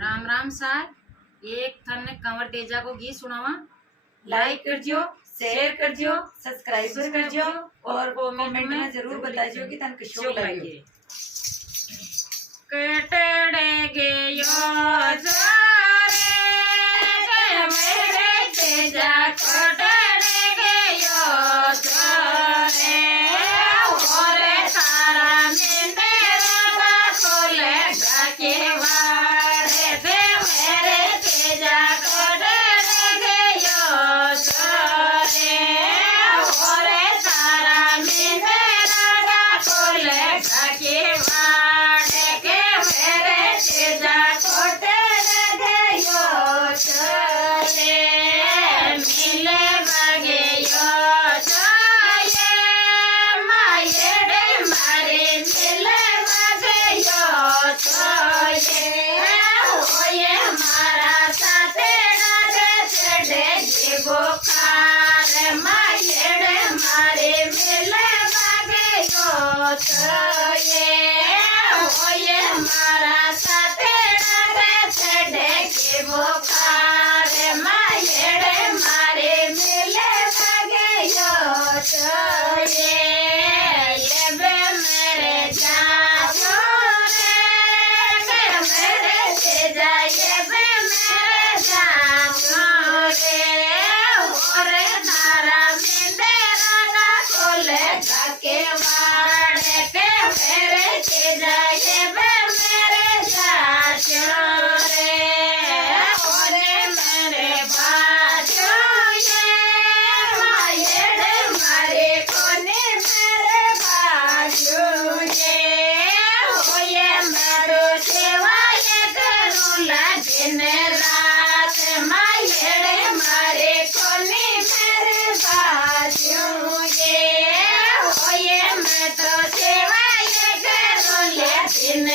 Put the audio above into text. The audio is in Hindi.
राम राम सार। एक थने कंवर तेजा को गीत सुनावा। लाइक कर दियो, शेयर कर दियो, सब्सक्राइब कर दियो और कमेंट में जरूर बताइयो कि तन किशो लगे। कटड़े गयो जोरे मेरे तेजा कटड़े गयो जोरे ओरे सारा मिंदे रगा कोले गाके वारे दे मेरे तेजा कटड़े गयो जोरे ओरे सारा मिंदे रगा कोले गाके वारे के मेरे तेजा कटड़े गयो जोरे मिले बगयो जोये मायेड़े मारे मिले बगयो जोये होये मारा साथे डागे चढ़े जीवो खार मायेड़े मारे मिले बगयो जोये होये मारा साथे डागे चढ़े जीवो खार मायेड़े मारे मिले बगयो जोये ये बे मेरे जानो रे मेरे तेजा ये बे मेरे जानो रे ओरे तारा मिंदेरा का कोले जाके वाड़े के मेरे तेजा ये बे मेरे जानो रे ओरे मेरे बाजो ये मायेड़े मारे कोने मेरे बाजो ये होये मेरो सेवा ये करूला दिन रात मायेड़े मारे कोने मेरे बाजो ये होये मैं तो सेवा ये करूला दिन